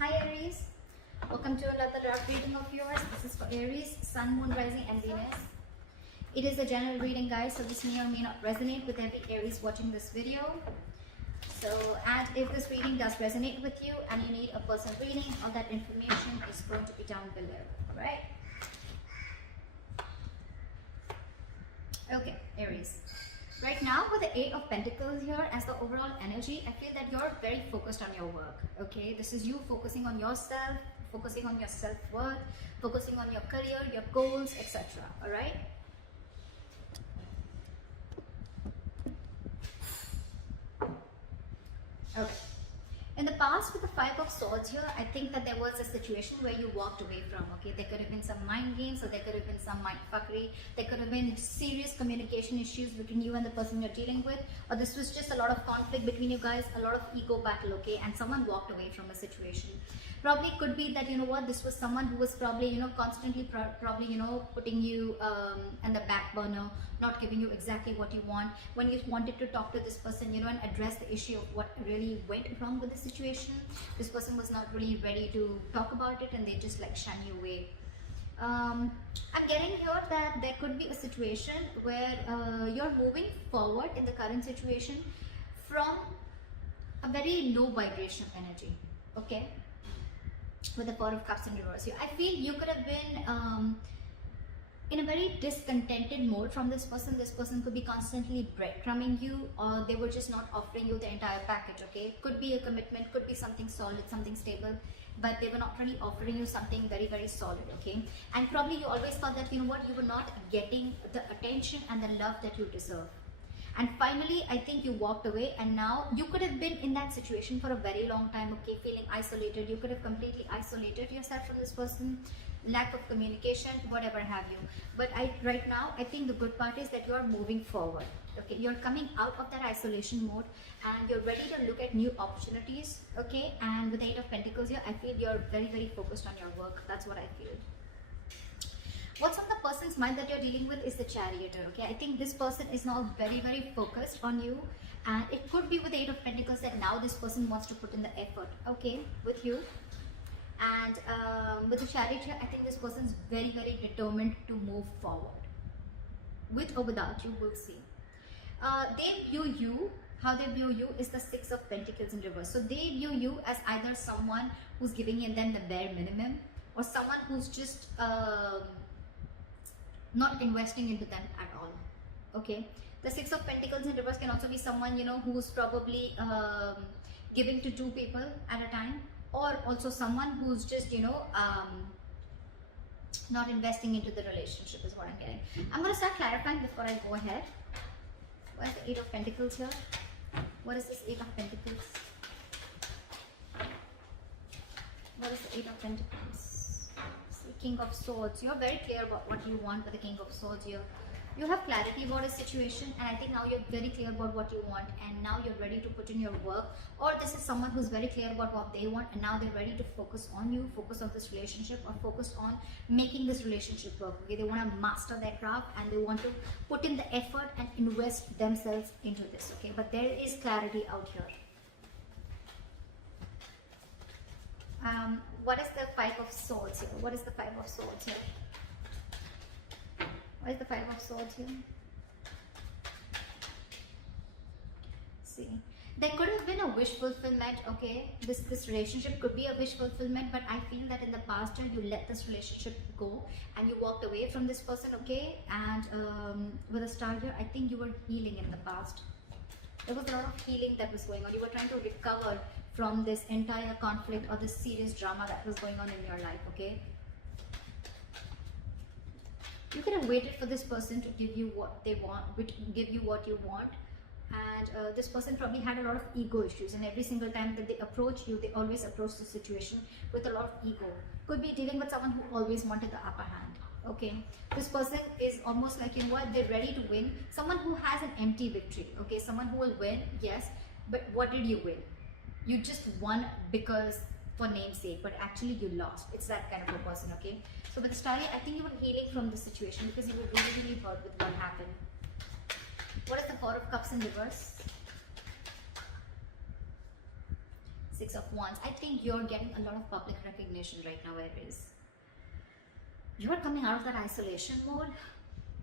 Hi Aries, welcome to another draft reading of yours. This is for Aries, Sun, Moon, Rising and Venus. It is a general reading, guys, so this may or may not resonate with every Aries watching this video. And if this reading does resonate with you and you need a personal reading, all that information is going to be down below, alright? Okay, Aries. Right now, with the Eight of Pentacles here as the overall energy, I feel that you're very focused on your work, okay? This is you focusing on yourself, focusing on your self-worth, focusing on your career, your goals, etc. Alright? Okay. In the past, with the Five of Swords here, I think that there was a situation where you walked away from, okay? There could have been some mind games, or there could have been some mind fuckery. There could have been serious communication issues between you and the person you're dealing with, or this was just a lot of conflict between you guys, a lot of ego battle, okay? And someone walked away from a situation. Probably could be that, you know what, this was someone who was probably, you know, constantly probably, you know, putting you in the back burner, not giving you exactly what you want. When you wanted to talk to this person, you know, and address the issue of what really went wrong with the situation, this person was not really ready to talk about it and they just like shun you away. I'm getting here that there could be a situation where you're moving forward in the current situation from a very low vibration energy, okay? With the Four of Cups in reverse here, I feel you could have been in a very discontented mode from this person. This person could be constantly breadcrumbing you, or they were just not offering you the entire package, okay? Could be a commitment, could be something solid, something stable, but they were not really offering you something very, very solid, okay? And probably you always thought that, you know what, you were not getting the attention and the love that you deserve. And finally, I think you walked away, and now you could have been in that situation for a very long time, okay, feeling isolated. You could have completely isolated yourself from this person, lack of communication, whatever have you. But right now, I think the good part is that you are moving forward, okay? You're coming out of that isolation mode and you're ready to look at new opportunities, okay? And with the Eight of Pentacles here, I feel you're very, very focused on your work. That's what I feel. What's on the person's mind that you're dealing with is the Charioteer, okay? I think this person is now very, very focused on you, and it could be with the Eight of Pentacles that now this person wants to put in the effort, okay, with you. And with the Charioteer, I think this person is very, very determined to move forward. With or without you, we'll see. They view you, how they view you is the Six of Pentacles in reverse. So they view you as either someone who's giving them the bare minimum, or someone who's just not investing into them at all, okay? The Six of Pentacles in reverse can also be someone, you know, who's probably giving to two people at a time, or also someone who's just, you know, not investing into the relationship is what I'm getting. I'm going to start clarifying before I go ahead. What is the Eight of Pentacles here? What is this Eight of Pentacles? What is the Eight of Pentacles? King of Swords. You're very clear about what you want with the King of Swords here. You have clarity about a situation, and I think now you're very clear about what you want, and now you're ready to put in your work. Or this is someone who's very clear about what they want, and now they're ready to focus on you, focus on this relationship, or focus on making this relationship work, okay? They want to master their craft and they want to put in the effort and invest themselves into this, okay? But there is clarity out here. What is the Five of Swords here? What is the Five of Swords here? What is the Five of Swords here? See, there could have been a wish fulfillment, okay? This relationship could be a wish fulfillment, but I feel that in the past year you let this relationship go and you walked away from this person, okay? And with a star here, I think you were healing in the past. There was a lot of healing that was going on. You were trying to recover from this entire conflict or this serious drama that was going on in your life, okay? You could have waited for this person to give you what they want, give you what you want. And this person probably had a lot of ego issues, and every single time that they approach you, they always approach the situation with a lot of ego. Could be dealing with someone who always wanted the upper hand, okay? This person is almost like, you know what, they're ready to win. Someone who has an empty victory, okay? Someone who will win, yes, but what did you win? You just won because for namesake, but actually you lost. It's that kind of a person, okay? So with Starry, I think you were healing from the situation because you were really, really hurt with what happened. What is the Four of Cups in reverse? Six of Wands. I think you're getting a lot of public recognition right now, Aries. You're coming out of that isolation mode.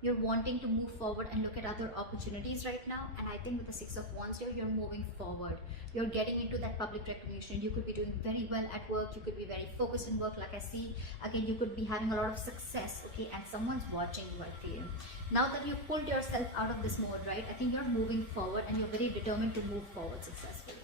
You're wanting to move forward and look at other opportunities right now. And I think with the Six of Wands here, you're moving forward. You're getting into that public recognition. You could be doing very well at work. You could be very focused in work, like I see. Again, you could be having a lot of success, okay? And someone's watching you, I feel. Now that you've pulled yourself out of this mode, right? I think you're moving forward and you're very determined to move forward successfully.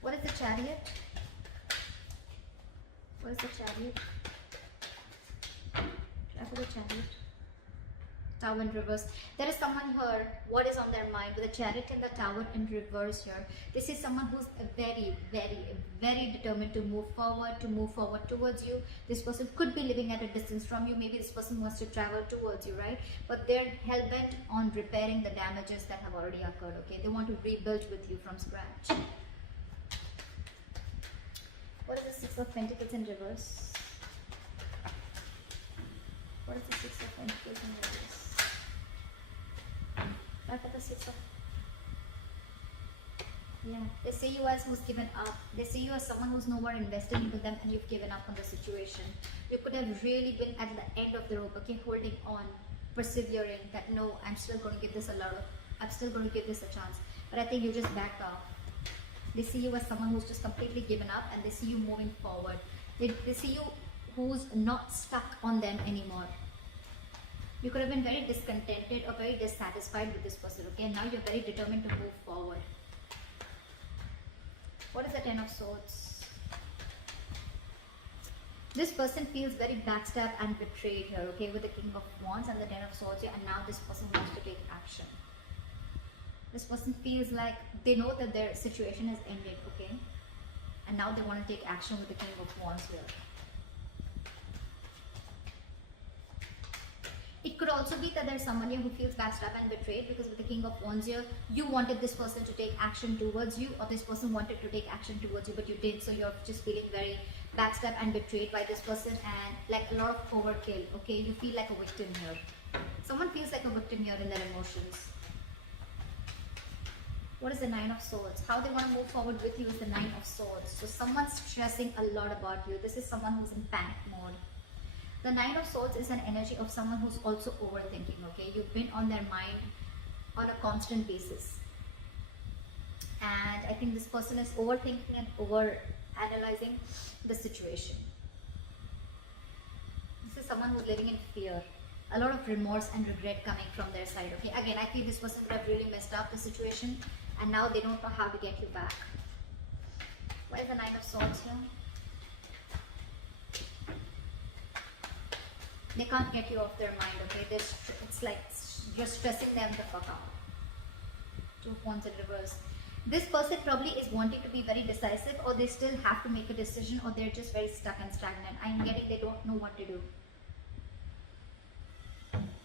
What is the Chariot? What is the Chariot? Try for the Chariot. Tower in reverse. There is someone here, what is on their mind with the Chariot and the Tower in reverse here. This is someone who's very, very, very determined to move forward towards you. This person could be living at a distance from you. Maybe this person wants to travel towards you, right? But they're hell-bent on repairing the damages that have already occurred, okay? They want to rebuild with you from scratch. What is the Six of Pentacles in reverse? What is the Six of Pentacles in reverse? Back at the Six of... Yeah, they say you as who's given up. They say you as someone who's no more invested into them and you've given up on the situation. You could have really been at the end of the rope, okay, holding on, persevering, that no, I'm still going to give this I'm still going to give this a chance. But I think you just backed off. They see you as someone who's just completely given up and they see you moving forward. They see you who's not stuck on them anymore. You could have been very discontented or very dissatisfied with this person, okay? And now you're very determined to move forward. What is the Ten of Swords? This person feels very backstabbed and betrayed here, okay? With the King of Wands and the Ten of Swords here, and now this person wants to take action. This person feels like they know that their situation has ended, okay? And now they want to take action with the King of Wands here. It could also be that there's someone here who feels backstabbed and betrayed because with the King of Wands here, you wanted this person to take action towards you or this person wanted to take action towards you, but you did. So you're just feeling very backstabbed and betrayed by this person and like a lot of overkill, okay? You feel like a victim here. Someone feels like a victim here in their emotions. What is the Nine of Swords? How they want to move forward with you is the Nine of Swords. So someone's stressing a lot about you. This is someone who's in panic mode. The Nine of Swords is an energy of someone who's also overthinking, okay? You've been on their mind on a constant basis. And I think this person is overthinking and over-analyzing the situation. This is someone who's living in fear. A lot of remorse and regret coming from their side, okay? Again, I feel this person would have really messed up the situation and now they don't know how to get you back. What is the Nine of Swords here? They can't get you off their mind, okay? It's like you're stressing them the fuck out. Two of Wands in reverse. This person probably is wanting to be very decisive or they still have to make a decision or they're just very stuck and stagnant. I'm getting they don't know what to do.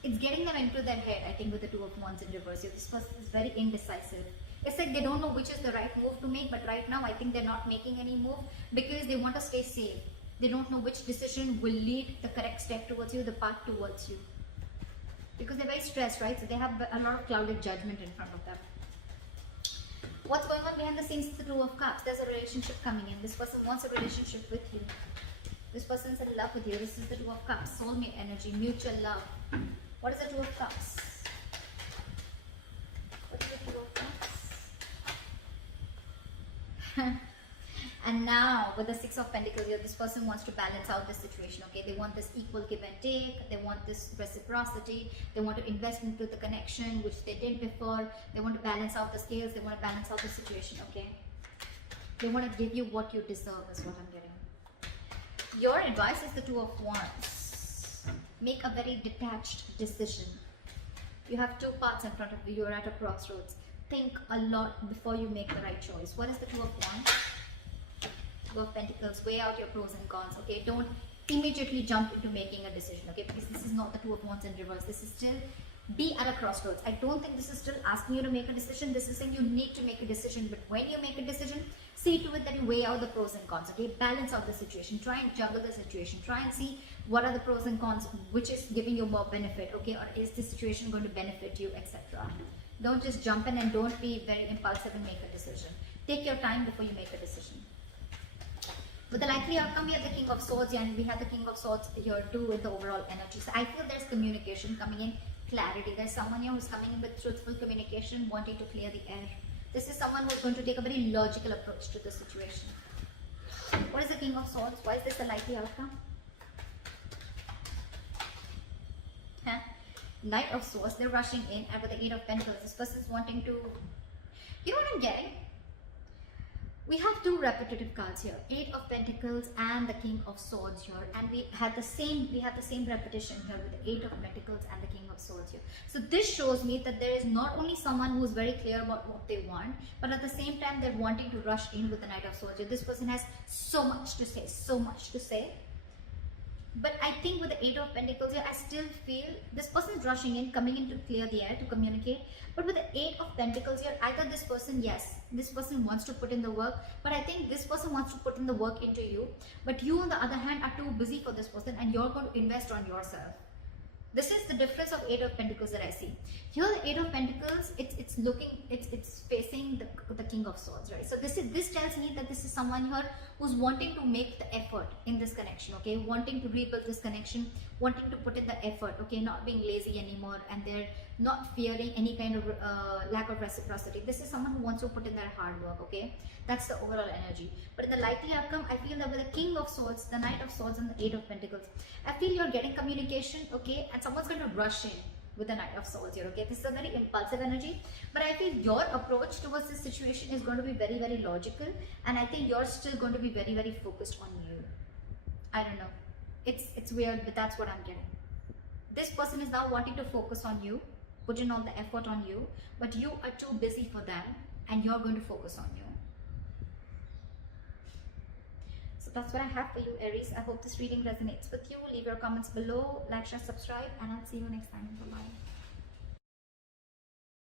It's getting them into their head, I think, with the Two of Wands in reverse. This person is very indecisive. It's like they don't know which is the right move to make, but right now I think they're not making any move because they want to stay safe. They don't know which decision will lead the correct step towards you, the path towards you. Because they're very stressed, right? So they have a lot of clouded judgment in front of them. What's going on behind the scenes is the Two of Cups. There's a relationship coming in. This person wants a relationship with you. This person's in love with you. This is the Two of Cups. Soulmate energy, mutual love. What is the Two of Cups? What is the Two of Cups? And now with the Six of Pentacles here, this person wants to balance out the situation, okay? They want this equal give and take. They want this reciprocity. They want to invest into the connection, which they did before. They want to balance out the scales. They want to balance out the situation, okay? They want to give you what you deserve is what I'm getting. Your advice is the Two of Wands. Make a very detached decision. You have two paths in front of you. You're at a crossroads. Think a lot before you make the right choice. What is the Two of Wands? Two of Pentacles. Weigh out your pros and cons, okay? Don't immediately jump into making a decision, okay? Because this is not the Two of Wands in reverse. This is still be at a crossroads. I don't think this is still asking you to make a decision. This is saying you need to make a decision. But when you make a decision, see to it that you weigh out the pros and cons, okay? Balance out the situation. Try and juggle the situation. Try and see what are the pros and cons, which is giving you more benefit, okay? Or is this situation going to benefit you, etc. Don't just jump in and don't be very impulsive and make a decision. Take your time before you make a decision. With the likely outcome, we have the King of Swords and we have the King of Swords here too with the overall energy. So I feel there's communication coming in, clarity. There's someone here who's coming in with truthful communication, wanting to clear the air. This is someone who's going to take a very logical approach to the situation. What is the King of Swords? Why is this the likely outcome? Huh? Knight of Swords, they're rushing in, and with the Eight of Pentacles, this person is wanting to, you know what I'm getting? We have two repetitive cards here, Eight of Pentacles and the King of Swords here, and we have the same repetition here with the Eight of Pentacles and the King of Swords here. So this shows me that there is not only someone who's very clear about what they want, but at the same time they're wanting to rush in with the Knight of Swords here. This person has so much to say, so much to say. But I think with the Eight of Pentacles here, I still feel this person is rushing in, coming in to clear the air, to communicate. But with the Eight of Pentacles here, either this person, yes, this person wants to put in the work, but I think this person wants to put in the work into you. But you, on the other hand, are too busy for this person and you're going to invest on yourself. This is the difference of Eight of Pentacles that I see. Here, the Eight of Pentacles, it's facing the King of Swords, right? So this tells me that this is someone here who's wanting to make the effort in this connection, okay? Wanting to rebuild this connection, wanting to put in the effort, okay? Not being lazy anymore, and they're not fearing any kind of lack of reciprocity. This is someone who wants to put in their hard work, okay? That's the overall energy. But in the likely outcome, I feel that with the King of Swords, the Knight of Swords, and the Eight of Pentacles, I feel you're getting communication, okay? And someone's going to rush in with the Knight of Swords here, okay? This is a very impulsive energy, but I feel your approach towards this situation is going to be very, very logical, and I think you're still going to be very, very focused on you. I don't know. It's weird, but that's what I'm getting. This person is now wanting to focus on you, put in all the effort on you, but you are too busy for them, and you're going to focus on you. So that's what I have for you, Aries. I hope this reading resonates with you. Leave your comments below, like, share, subscribe, and I'll see you next time. Bye-bye.